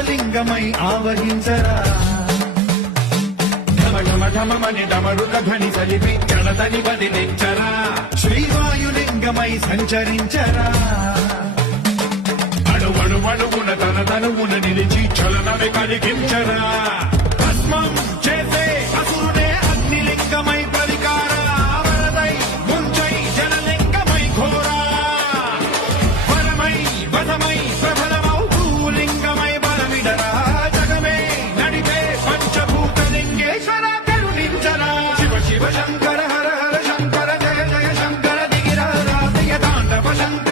ఆకాశలింగమై ఆవహించరా ఢమఢమని డమరుక ధ్వని సలిపి జడదని వదిలించరా శ్రీవాయులింగమై సంచరించరా అణువణువున తన తనువున నిలిచి చలనమే కలిగించరా